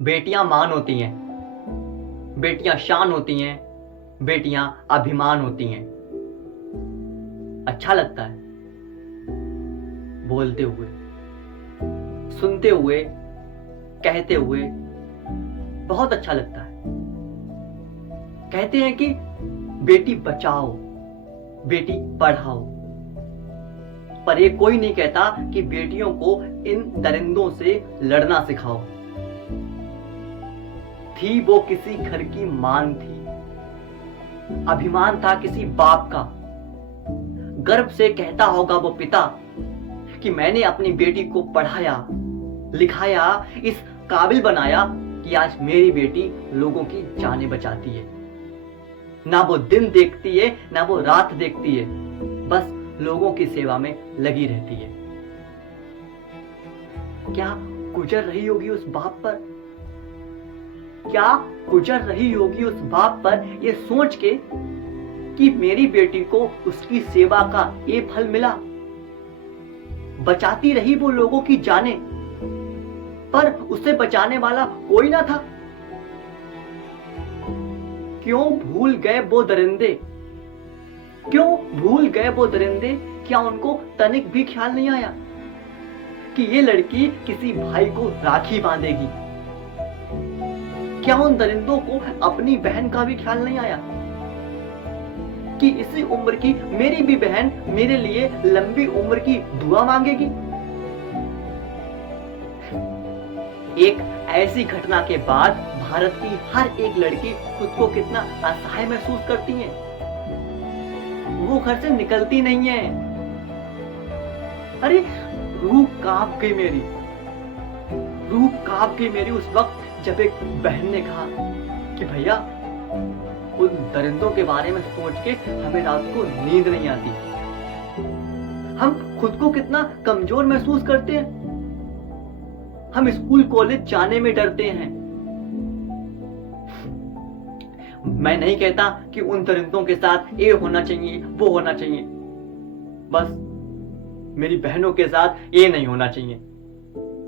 बेटियां मान होती हैं, बेटियां शान होती हैं, बेटियां अभिमान होती हैं। अच्छा लगता है बोलते हुए, सुनते हुए, कहते हुए, बहुत अच्छा लगता है। कहते हैं कि बेटी बचाओ, बेटी पढ़ाओ, पर ये कोई नहीं कहता कि बेटियों को इन दरिंदों से लड़ना सिखाओ। थी वो किसी घर की मान थी, अभिमान था किसी बाप का। गर्व से कहता होगा वो पिता कि मैंने अपनी बेटी को पढ़ाया, लिखाया, इस काबिल बनाया कि आज मेरी बेटी लोगों की जानें बचाती है। ना वो दिन देखती है, ना वो रात देखती है, बस लोगों की सेवा में लगी रहती है। क्या गुजर रही होगी उस बाप पर, क्या गुजर रही होगी उस बाप पर ये सोच के कि मेरी बेटी को उसकी सेवा का ये फल मिला। बचाती रही वो लोगों की जानें, पर उसे बचाने वाला कोई ना था। क्यों भूल गए वो दरिंदे, क्यों भूल गए वो दरिंदे? क्या उनको तनिक भी ख्याल नहीं आया कि ये लड़की किसी भाई को राखी बांधेगी? क्या उन दरिंदों को अपनी बहन का भी ख्याल नहीं आया कि इसी उम्र की मेरी भी बहन मेरे लिए लंबी उम्र की दुआ मांगेगी? एक ऐसी घटना के बाद भारत की हर एक लड़की खुद को कितना असहाय महसूस करती है। वो घर से निकलती नहीं है। अरे रूह कांप गई मेरी, रूह कांप गई मेरी उस वक्त जब एक बहन ने कहा कि भैया उन दरिंदों के बारे में सोच के हमें रात को नींद नहीं आती। हम खुद को कितना कमजोर महसूस करते हैं। हम स्कूल कॉलेज जाने में डरते हैं। मैं नहीं कहता कि उन दरिंदों के साथ ये होना चाहिए, वो होना चाहिए, बस मेरी बहनों के साथ ये नहीं होना चाहिए।